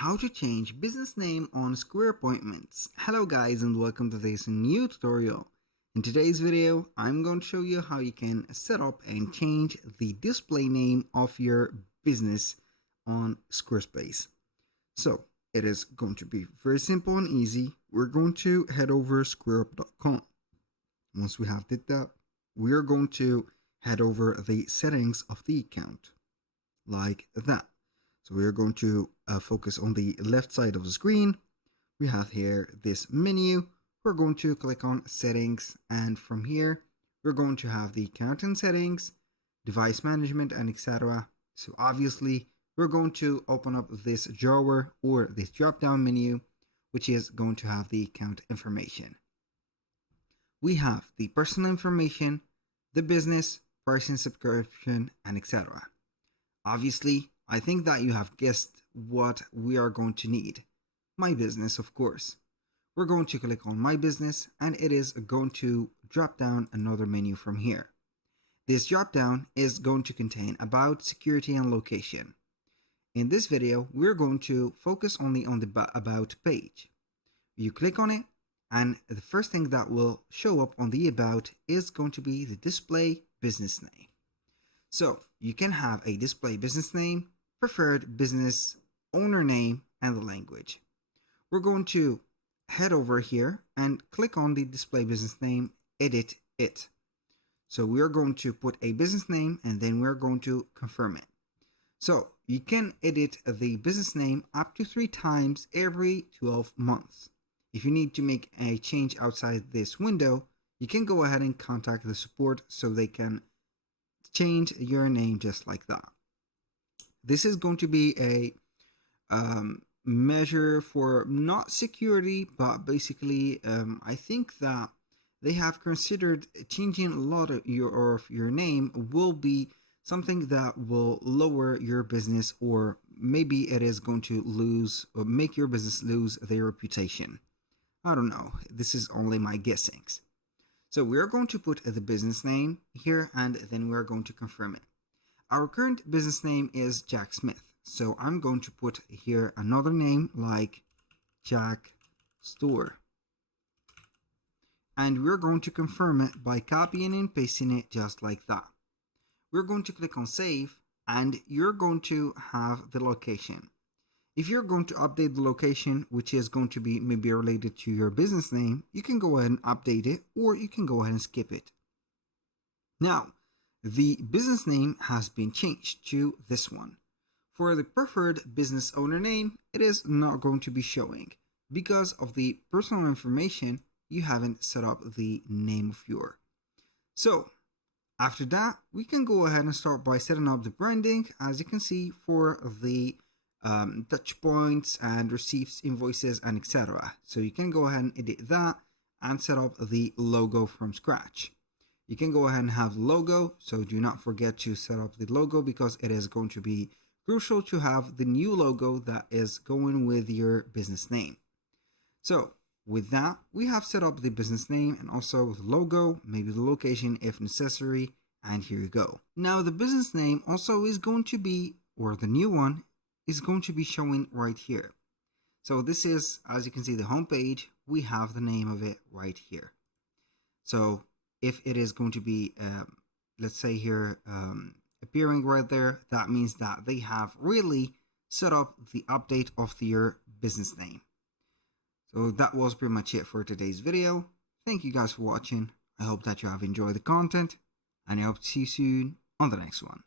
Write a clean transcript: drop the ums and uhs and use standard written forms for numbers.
How to change business name on Square appointments. Hello guys and welcome to this new tutorial. In today's video, I'm going to show you how you can set up and change the display name of your business on Squarespace. So it is going to be very simple and easy. We're going to head over squareup.com. Once we have did that, we are going to head over the settings of the account like that. So we are going to focus on the left side of the screen. We have here this menu. We're going to click on settings, and from here we're going to have the account and settings, device management, and etc. So obviously we're going to open up this drawer or this drop down menu, which is going to have the account information. We have the personal information, the business, pricing, subscription, and etc. Obviously, I think that you have guessed what we are going to need. My business, of course. We're going to click on my business and it is going to drop down another menu from here. This drop down is going to contain about, security, and location. In this video, we're going to focus only on the about page. You click on it and the first thing that will show up on the about is going to be the display business name. So you can have a display business name, preferred business owner name, and the language. We're going to head over here and click on the display business name, edit it. So we are going to put a business name and then we're going to confirm it. So you can edit the business name up to 3 times every 12 months. If you need to make a change outside this window, you can go ahead and contact the support so they can change your name just like that. This is going to be a measure for not security, but basically I think that they have considered changing a lot of your name will be something that will lower your business, or maybe it is going to lose or make your business lose their reputation. I don't know. This is only my guessings. So we're going to put the business name here and then we're going to confirm it. Our current business name is Jack Smith. So I'm going to put here another name like Jack Store. And we're going to confirm it by copying and pasting it just like that. We're going to click on save and you're going to have the location. If you're going to update the location, which is going to be maybe related to your business name, you can go ahead and update it, or you can go ahead and skip it. Now, the business name has been changed to this one. For the preferred business owner name, it is not going to be showing because of the personal information you haven't set up the name of your. So after that, we can go ahead and start by setting up the branding, as you can see, for the touch points and receipts, invoices, and etc. So you can go ahead and edit that and set up the logo from scratch. You can go ahead and have the logo, so do not forget to set up the logo because it is going to be crucial to have the new logo that is going with your business name. So with that, we have set up the business name and also the logo, maybe the location if necessary, and here you go. Now the business name also is going to be, or the new one is going to be showing right here. So this is, as you can see, the home page. We have the name of it right here. So if it is going to be, let's say here, appearing right there, that means that they have really set up the update of your business name. So that was pretty much it for today's video. Thank you guys for watching. I hope that you have enjoyed the content, and I hope to see you soon on the next one.